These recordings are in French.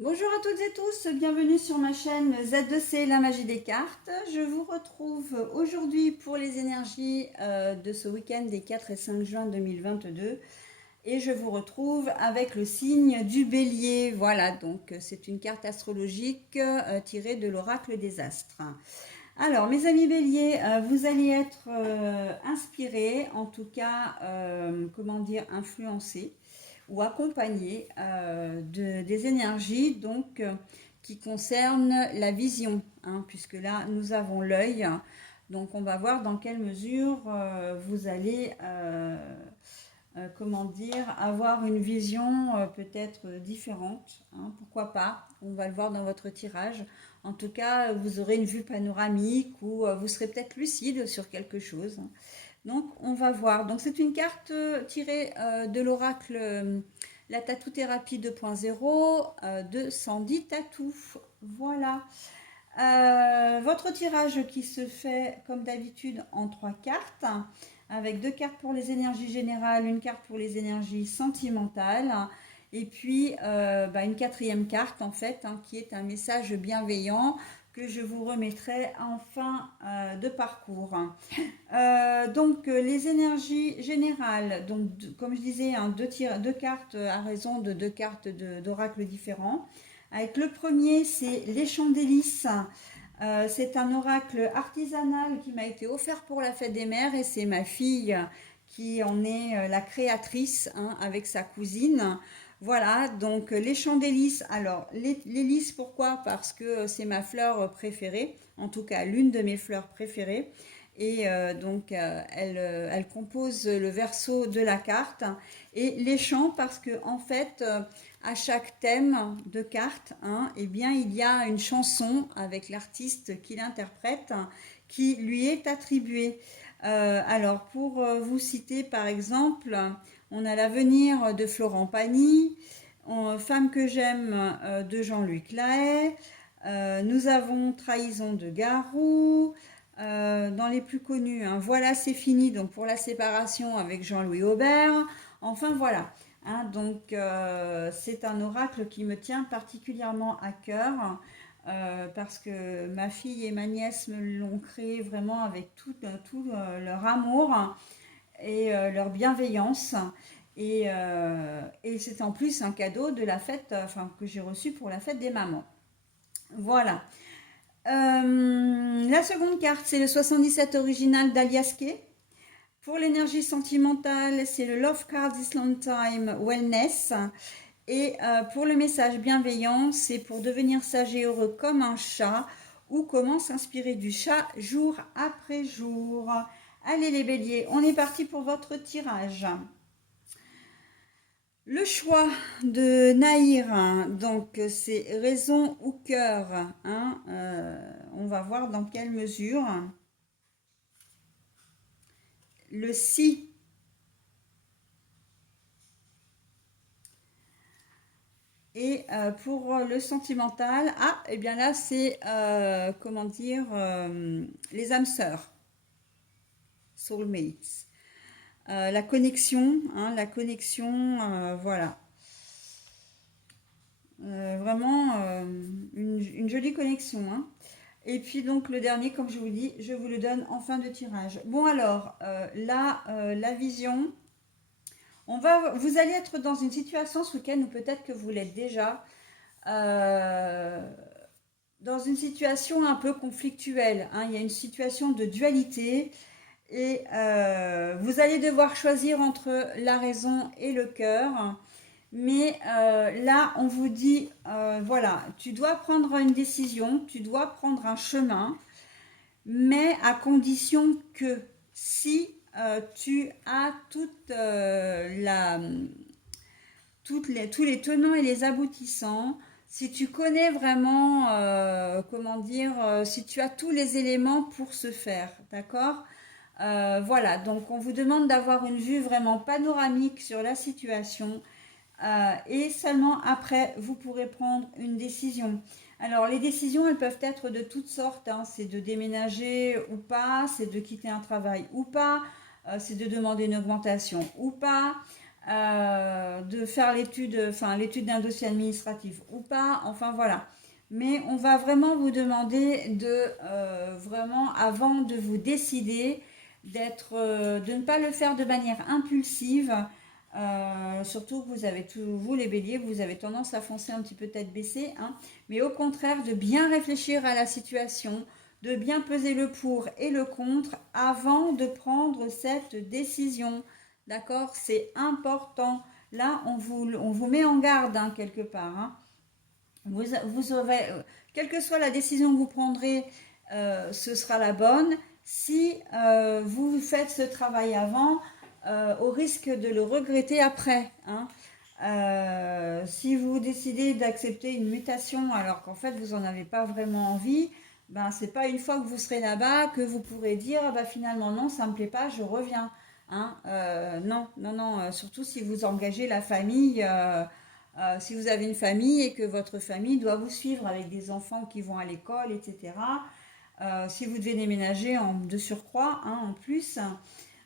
Bonjour à toutes et tous, bienvenue sur ma chaîne Z2C, la magie des cartes. Je vous retrouve aujourd'hui pour les énergies de ce week-end des 4 et 5 juin 2022. Et je vous retrouve avec le signe du bélier. Voilà, donc c'est une carte astrologique tirée de l'oracle des astres. Alors, mes amis béliers, vous allez être inspirés, en tout cas, comment dire, influencés ou accompagnés des énergies donc qui concernent la vision, hein, puisque là, nous avons l'œil. Donc, on va voir dans quelle mesure vous allez comment dire, avoir une vision peut-être différente, hein, pourquoi pas, on va le voir dans votre tirage. En tout cas, vous aurez une vue panoramique ou vous serez peut-être lucide sur quelque chose. Donc, on va voir. Donc, c'est une carte tirée de l'oracle La Tattoo Thérapie 2.0 de Sandy Tattoo. Voilà. Votre tirage qui se fait comme d'habitude en 3 cartes, avec 2 cartes pour les énergies générales, une carte pour les énergies sentimentales, et puis une 4e carte en fait, hein, qui est un message bienveillant que je vous remettrai en fin de parcours. Donc les énergies générales, donc comme je disais, hein, 2 cartes à raison de 2 cartes d'oracle différents. Avec le premier, c'est les champs délices. C'est un oracle artisanal qui m'a été offert pour la fête des mères et c'est ma fille qui en est la créatrice, hein, avec sa cousine. Voilà, donc les champs délices. Alors, les lys, pourquoi? Parce que c'est ma fleur préférée, en tout cas l'une de mes fleurs préférées. Et elle compose le verso de la carte. Et les chants, parce que en fait, à chaque thème de carte, hein, eh bien, il y a une chanson avec l'artiste qui l'interprète qui lui est attribuée. Alors, pour vous citer par exemple, on a L'avenir de Florent Pagny, Femme que j'aime de Jean-Luc Lahaye, nous avons Trahison de Garou, dans les plus connus, hein, Voilà c'est fini, donc pour la séparation avec Jean-Louis Aubert. Enfin voilà, hein, donc c'est un oracle qui me tient particulièrement à cœur parce que ma fille et ma nièce me l'ont créé vraiment avec tout leur amour et leur bienveillance. Et c'est en plus un cadeau de la fête, enfin que j'ai reçu pour la fête des mamans. Voilà. La seconde carte, c'est le 77 original d'Aliaske. Pour l'énergie sentimentale, c'est le Love Card Island Time Wellness. Et pour le message bienveillant, c'est pour devenir sage et heureux comme un chat ou comment s'inspirer du chat jour après jour. Allez les béliers, on est parti pour votre tirage. Le choix de Naïr, hein, donc c'est raison ou cœur, hein, on va voir dans quelle mesure. Le si. Et pour le sentimental, et bien là c'est, comment dire, les âmes sœurs, soulmates. La connexion, hein, voilà. Vraiment une jolie connexion, hein. Et puis donc le dernier, comme je vous dis, je vous le donne en fin de tirage. Bon alors, là, la vision, vous allez être dans une situation ce week-end, ou peut-être que vous l'êtes déjà, euh, dans une situation un peu conflictuelle, hein. Il y a une situation de dualité et vous allez devoir choisir entre la raison et le cœur. Mais là, on vous dit, voilà, tu dois prendre une décision, tu dois prendre un chemin, mais à condition que si tu as tous les tenants et les aboutissants, si tu connais vraiment, comment dire, si tu as tous les éléments pour ce faire, d'accord? Voilà, donc on vous demande d'avoir une vue vraiment panoramique sur la situation et seulement après, vous pourrez prendre une décision. Alors, les décisions, elles peuvent être de toutes sortes, hein. C'est de déménager ou pas, c'est de quitter un travail ou pas, c'est de demander une augmentation ou pas. de faire l'étude d'un dossier administratif ou pas, enfin voilà. Mais on va vraiment vous demander vraiment, avant de vous décider, de ne pas le faire de manière impulsive. Surtout que vous les béliers, vous avez tendance à foncer un petit peu tête baissée, hein, mais au contraire de bien réfléchir à la situation, de bien peser le pour et le contre avant de prendre cette décision. D'accord? C'est important. Là, on vous met en garde, hein, quelque part, hein. Vous aurez, quelle que soit la décision que vous prendrez, ce sera la bonne. Si vous faites ce travail avant, au risque de le regretter après, hein. Si vous décidez d'accepter une mutation alors qu'en fait vous n'en avez pas vraiment envie, ben c'est pas une fois que vous serez là-bas que vous pourrez dire ah, bah, finalement non, ça me plaît pas, je reviens, hein. Non, non, non, surtout si vous engagez la famille, si vous avez une famille et que votre famille doit vous suivre avec des enfants qui vont à l'école, etc. Si vous devez déménager de surcroît, hein, en plus,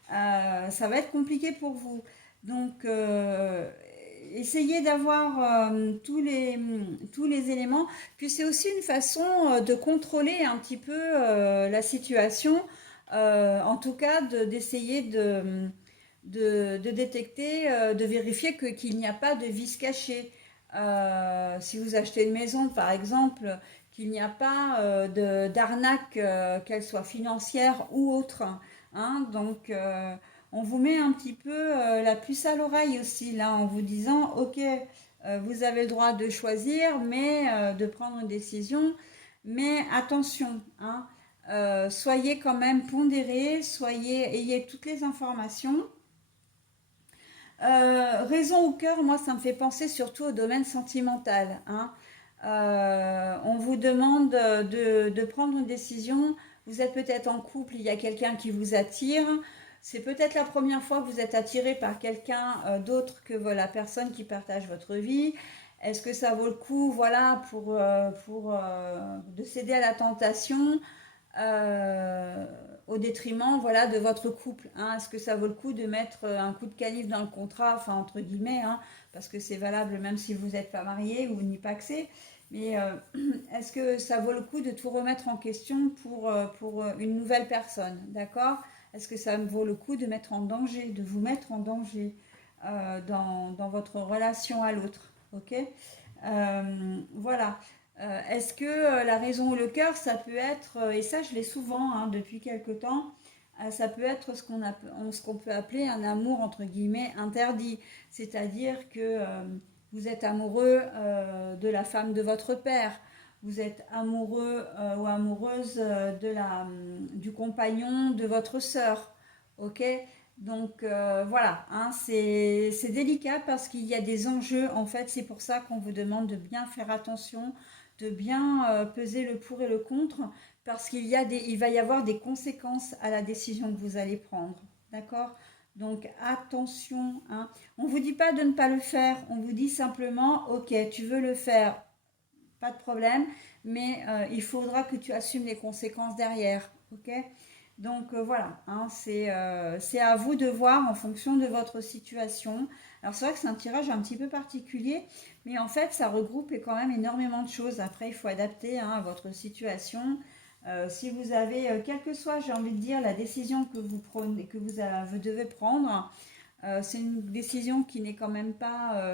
ça va être compliqué pour vous. Donc, essayez d'avoir tous les éléments. Puis c'est aussi une façon de contrôler un petit peu la situation, en tout cas d'essayer de détecter, de vérifier qu'il n'y a pas de vice caché. Si vous achetez une maison, par exemple, qu'il n'y a pas d'arnaque, qu'elle soit financière ou autre, hein. Donc, on vous met un petit peu la puce à l'oreille aussi, là, en vous disant, ok, vous avez le droit de choisir, mais de prendre une décision, mais attention, hein, soyez quand même pondérés, ayez toutes les informations. Raison ou cœur, moi, ça me fait penser surtout au domaine sentimental, hein. On vous demande de prendre une décision. Vous êtes peut-être en couple, il y a quelqu'un qui vous attire. C'est peut-être la première fois que vous êtes attiré par quelqu'un d'autre que la personne qui partage votre vie. Est-ce que ça vaut le coup, voilà, de céder à la tentation au détriment, voilà, de votre couple, hein. Est-ce que ça vaut le coup de mettre un coup de canif dans le contrat, enfin entre guillemets, hein, parce que c'est valable même si vous n'êtes pas marié ou ni pacsé, mais est-ce que ça vaut le coup de tout remettre en question pour une nouvelle personne, d'accord? Est-ce que ça vaut le coup de mettre en danger, de vous mettre en danger dans votre relation à l'autre, ok? Voilà. Est-ce que la raison ou le cœur, ça peut être, et ça je l'ai souvent, hein, depuis quelque temps, ça peut être ce qu'on peut appeler un amour entre guillemets interdit. C'est-à-dire que vous êtes amoureux de la femme de votre père, vous êtes amoureux ou amoureuse du compagnon de votre sœur. Ok? Donc voilà, hein, c'est délicat parce qu'il y a des enjeux. En fait, c'est pour ça qu'on vous demande de bien faire attention, de bien peser le pour et le contre, parce il va y avoir des conséquences à la décision que vous allez prendre. D'accord? Donc attention, hein. On ne vous dit pas de ne pas le faire, on vous dit simplement, ok, tu veux le faire, pas de problème, mais il faudra que tu assumes les conséquences derrière. Ok? Donc voilà, hein, c'est à vous de voir en fonction de votre situation. Alors c'est vrai que c'est un tirage un petit peu particulier, mais en fait ça regroupe quand même énormément de choses. Après il faut adapter, hein, à votre situation. Si vous avez, quelle que soit, j'ai envie de dire, la décision que vous prenez, vous devez prendre, c'est une décision qui n'est quand même pas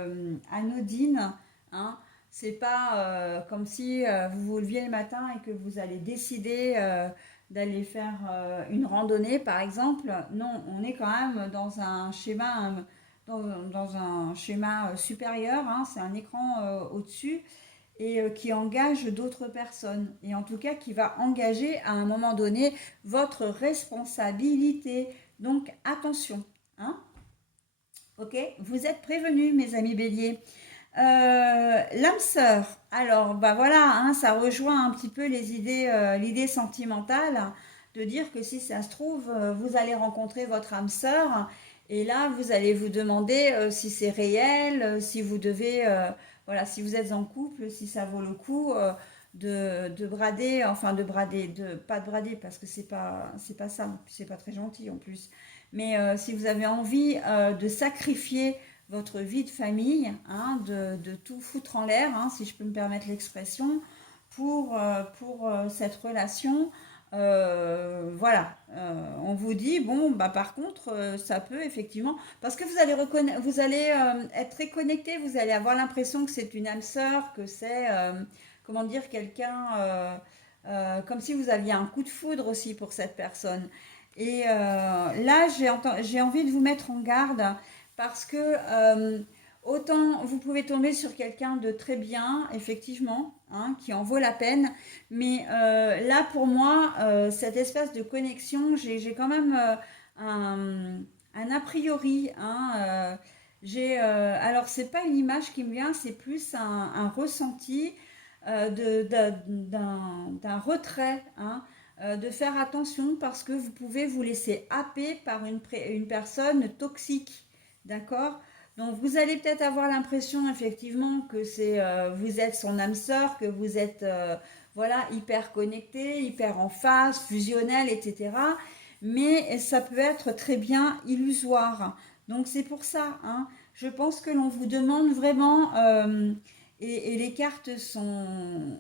anodine, hein. C'est pas comme si vous vous leviez le matin et que vous allez décider d'aller faire une randonnée, par exemple. Non, on est quand même dans un schéma, dans un schéma supérieur, hein. C'est un écran au-dessus et qui engage d'autres personnes. Et en tout cas, qui va engager à un moment donné votre responsabilité. Donc, attention, hein. Ok, vous êtes prévenus, mes amis béliers. L'âme sœur, alors bah voilà, hein, ça rejoint un petit peu l'idée sentimentale de dire que si ça se trouve, vous allez rencontrer votre âme sœur et là vous allez vous demander si c'est réel, si vous devez, voilà, si vous êtes en couple, si ça vaut le coup de brader, enfin pas de brader parce que c'est pas ça, c'est pas très gentil en plus, mais si vous avez envie de sacrifier votre vie de famille, hein, de tout foutre en l'air, hein, si je peux me permettre l'expression, pour cette relation. Voilà, on vous dit, bon, bah, par contre, ça peut effectivement, parce que vous allez être très connecté, vous allez avoir l'impression que c'est une âme sœur, que c'est, comment dire, quelqu'un, comme si vous aviez un coup de foudre aussi pour cette personne. Et là, j'ai envie de vous mettre en garde parce que autant vous pouvez tomber sur quelqu'un de très bien, effectivement, hein, qui en vaut la peine, mais là, pour moi, cette espèce de connexion, j'ai quand même un a priori, hein, alors, c'est pas une image qui me vient, c'est plus un ressenti d'un retrait, hein, de faire attention parce que vous pouvez vous laisser happer par une personne toxique, d'accord? Donc vous allez peut-être avoir l'impression effectivement que vous êtes son âme sœur, que vous êtes voilà, hyper connecté, hyper en phase, fusionnel, etc. Mais ça peut être très bien illusoire. Donc c'est pour ça, hein, je pense que l'on vous demande vraiment, et les cartes sont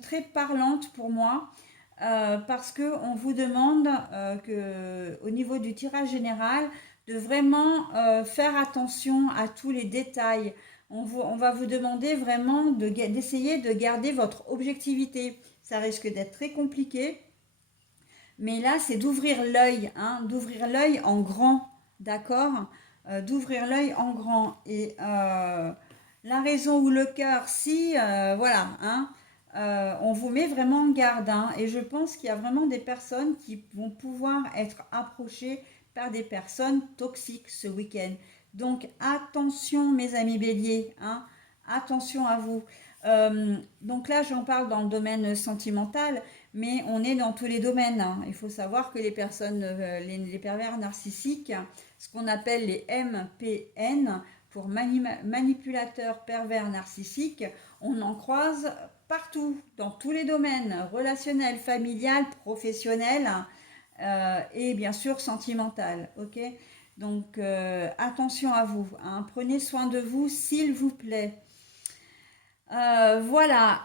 très parlantes pour moi, parce qu'on vous demande au niveau du tirage général, de vraiment faire attention à tous les détails. On va vous demander vraiment d'essayer de garder votre objectivité. Ça risque d'être très compliqué, mais là, c'est d'ouvrir l'œil, hein, d'ouvrir l'œil en grand, d'accord. D'ouvrir l'œil en grand. Et la raison ou le cœur, si, voilà, hein, on vous met vraiment en garde, hein, et je pense qu'il y a vraiment des personnes qui vont pouvoir être approchées par des personnes toxiques ce week-end. Donc attention mes amis béliers, hein, attention à vous. Donc là j'en parle dans le domaine sentimental, mais on est dans tous les domaines, hein. Il faut savoir que les personnes, les pervers narcissiques, ce qu'on appelle les MPN, pour manipulateurs pervers narcissiques, on en croise partout, dans tous les domaines, relationnel, familial, professionnel, et bien sûr sentimental. Ok, donc attention à vous, hein, prenez soin de vous s'il vous plaît. Voilà,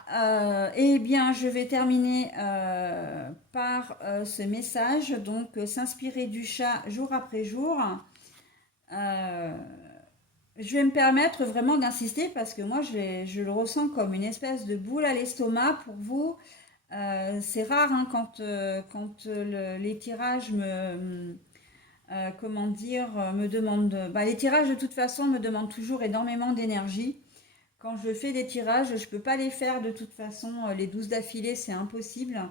eh bien je vais terminer par ce message, donc s'inspirer du chat jour après jour. Euh, je vais me permettre vraiment d'insister parce que moi je le ressens comme une espèce de boule à l'estomac pour vous. C'est rare, hein, quand les tirages comment dire, me demandent. Bah, les tirages de toute façon me demandent toujours énormément d'énergie. Quand je fais des tirages, je ne peux pas les faire de toute façon, les 12 d'affilée, c'est impossible.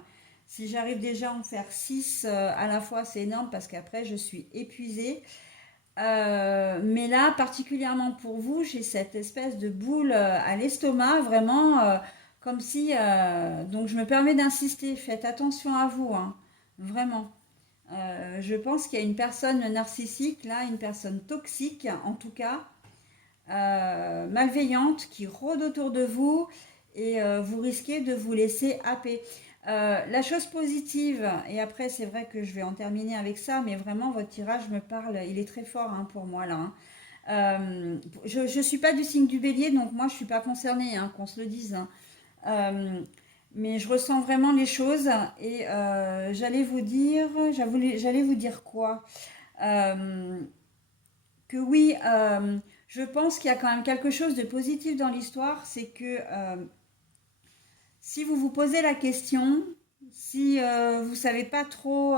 Si j'arrive déjà à en faire 6 à la fois, c'est énorme parce qu'après, je suis épuisée. Mais là, particulièrement pour vous, j'ai cette espèce de boule à l'estomac, vraiment comme si... donc, je me permets d'insister, faites attention à vous, hein, vraiment. Je pense qu'il y a une personne narcissique, là, une personne toxique, en tout cas, malveillante, qui rôde autour de vous et vous risquez de vous laisser happer. La chose positive, et après c'est vrai que je vais en terminer avec ça, mais vraiment votre tirage me parle, il est très fort, hein, pour moi là, hein. Je ne suis pas du signe du bélier, donc moi je ne suis pas concernée, hein, qu'on se le dise, hein. Mais je ressens vraiment les choses et j'allais vous dire quoi. Que oui, je pense qu'il y a quand même quelque chose de positif dans l'histoire, c'est que si vous vous posez la question, si vous ne savez pas trop,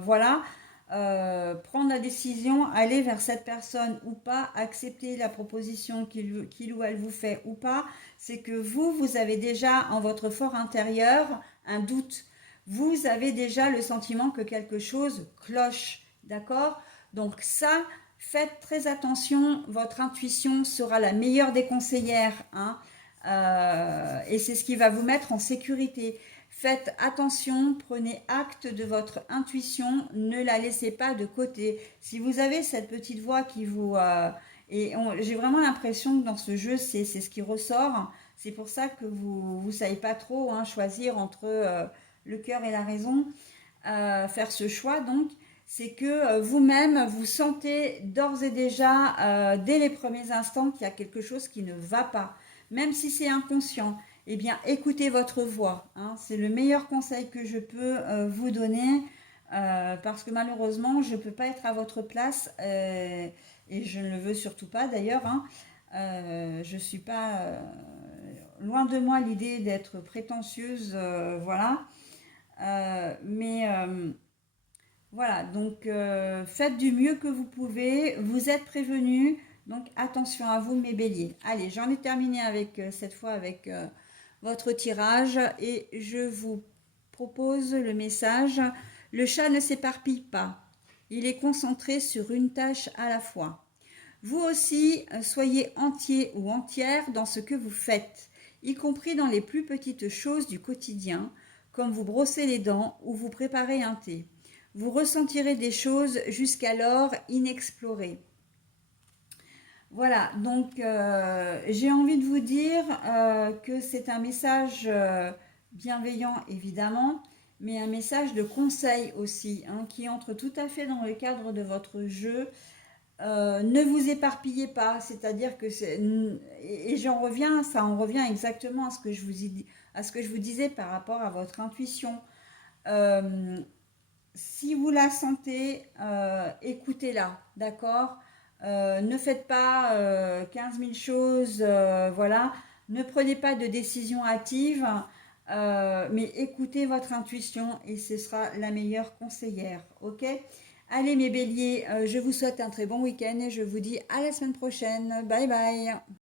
voilà, prendre la décision, aller vers cette personne ou pas, accepter la proposition qu'il ou elle vous fait ou pas, c'est que vous avez déjà en votre fort intérieur un doute. Vous avez déjà le sentiment que quelque chose cloche, d'accord? Donc ça, faites très attention, votre intuition sera la meilleure des conseillères, hein. Et c'est ce qui va vous mettre en sécurité. Faites attention, prenez acte de votre intuition, ne la laissez pas de côté. Si vous avez cette petite voix qui vous... j'ai vraiment l'impression que dans ce jeu, c'est ce qui ressort. C'est pour ça que vous ne savez pas trop, hein, choisir entre le cœur et la raison, faire ce choix. Donc, c'est que vous-même, vous sentez d'ores et déjà, dès les premiers instants, qu'il y a quelque chose qui ne va pas. Même si c'est inconscient, eh bien, écoutez votre voix, hein. C'est le meilleur conseil que je peux vous donner, parce que malheureusement, je ne peux pas être à votre place, et je ne le veux surtout pas d'ailleurs, hein. Je ne suis pas, loin de moi l'idée d'être prétentieuse, voilà. Mais voilà, donc faites du mieux que vous pouvez, vous êtes prévenus, donc attention à vous mes béliers. Allez, j'en ai terminé avec cette fois avec votre tirage et je vous propose le message. Le chat ne s'éparpille pas, il est concentré sur une tâche à la fois. Vous aussi, soyez entier ou entière dans ce que vous faites, y compris dans les plus petites choses du quotidien, comme vous brosser les dents ou vous préparer un thé. Vous ressentirez des choses jusqu'alors inexplorées. Voilà, donc j'ai envie de vous dire que c'est un message bienveillant évidemment, mais un message de conseil aussi, hein, qui entre tout à fait dans le cadre de votre jeu. Ne vous éparpillez pas, c'est-à-dire que et j'en reviens, ça en revient exactement à ce que je vous à ce que je vous disais par rapport à votre intuition. Euh, Si vous la sentez, écoutez-la, d'accord. Ne faites pas 15 000 choses, voilà. Ne prenez pas de décision hâtive, mais écoutez votre intuition et ce sera la meilleure conseillère, ok. Allez mes béliers, je vous souhaite un très bon week-end et je vous dis à la semaine prochaine. Bye bye.